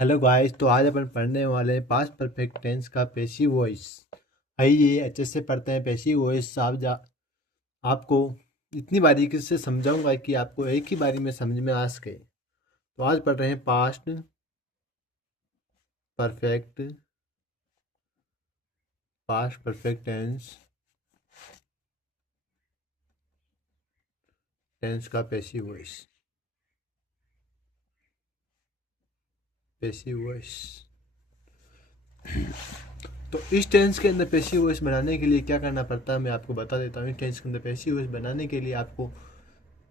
Hello guys, तो आज अपन पढ़ने वाले हैं पास्ट परफेक्ट टेंस का पैसिव वॉइस। आइए अच्छे से पढ़ते हैं। पैसिव वॉइस आपको इतनी बारीकी से समझाऊंगा कि आपको एक ही बारी में समझ में आ सके। तो आज पढ़ रहे हैं परफेक्ट पास्ट परफेक्ट टेंस का पैसिव वॉइस। तो इस टेंस के अंदर पैसिव वॉइस बनाने के लिए क्या करना पड़ता है मैं आपको बता देता हूँ। इस टेंस के अंदर पैसिव वॉइस बनाने के लिए आपको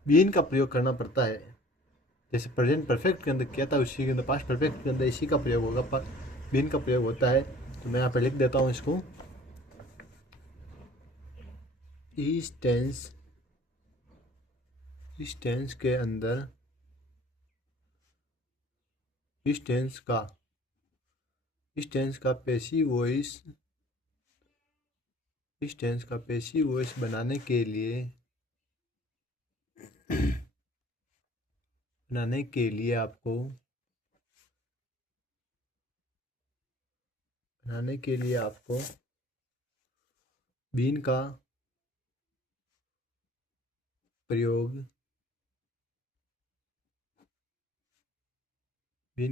बीन का प्रयोग करना पड़ता है। जैसे प्रेजेंट परफेक्ट के अंदर किया था उसी के अंदर पास्ट परफेक्ट के अंदर इसी का प्रयोग होगा, बीन का प्रयोग होता है। तो मैं यहाँ पे लिख देता हूँ इसको। इस टेंस के अंदर इस टेंस का पैसिव वॉइस बनाने के लिए आपको बीन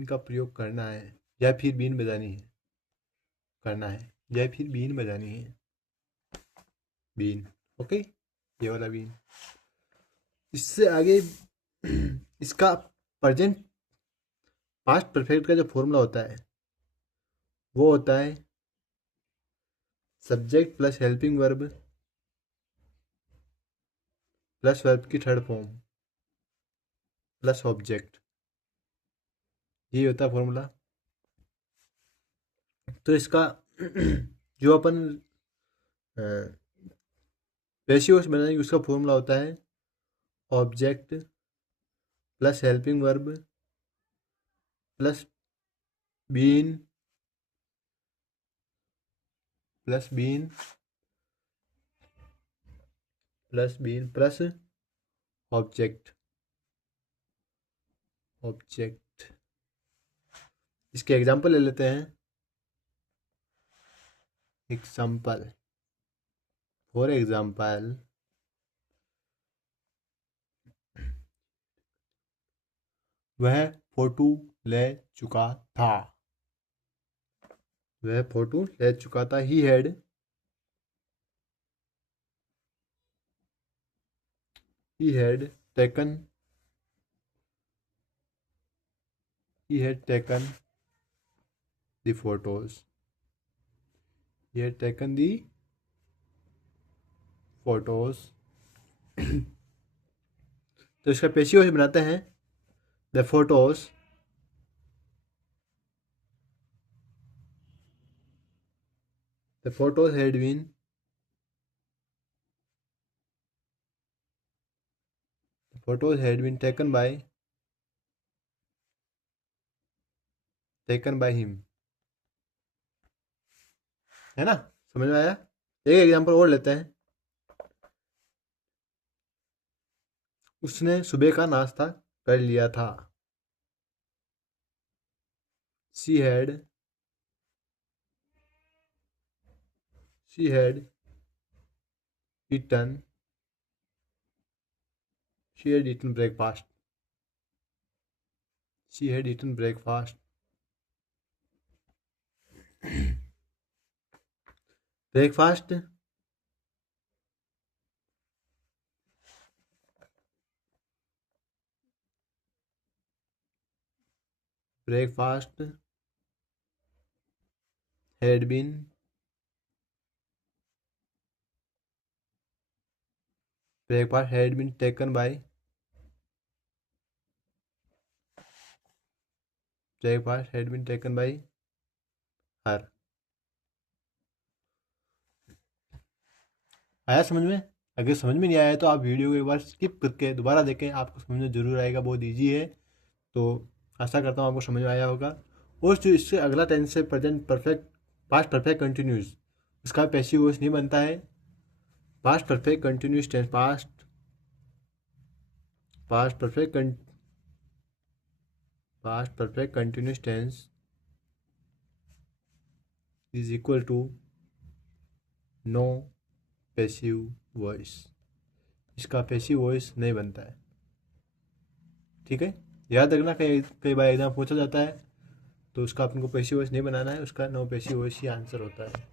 का प्रयोग करना है या फिर बीन बजानी है। बीन, ओके, ये वाला बीन। इससे आगे इसका प्रेजेंट पास्ट परफेक्ट का जो फॉर्मूला होता है वो होता है subject plus helping verb plus verb की थर्ड फॉर्म प्लस ऑब्जेक्ट। ये होता है फॉर्मूला। तो इसका जो अपन पैसिव वॉइस बनाएंगे उसका फॉर्मूला होता है object plus helping verb plus been plus object. इसके एग्जांपल ले लेते हैं। फॉर एग्जांपल वह फोटो ले चुका था। He had taken the photos. तो इसका पैसिव वॉइस बनाते हैं the photos had been taken by him। है ना, समझ में आया। एक एग्जांपल और लेते हैं। उसने सुबह का नाश्ता कर लिया था। She had eaten breakfast। Breakfast had been taken by her। आया समझ में? अगर समझ में नहीं आया तो आप वीडियो को एक बार स्किप करके दोबारा देखें, आपको समझ में जरूर आएगा। बहुत ईजी है। तो आशा करता हूँ आपको समझ में आया होगा। और जो इससे अगला टेंस है present perfect past perfect continuous, उसका पैसिव वॉइस नहीं बनता है। Past perfect continuous tense past perfect past perfect continuous tense is equal to no passive voice. इसका पैसिव वॉइस नहीं बनता है। ठीक है, याद रखना, कई कई बार एग्जाम पूछा जाता है तो उसका अपन को पैसिव वॉइस नहीं बनाना है, उसका नो पैसिव वॉइस ही आंसर होता है।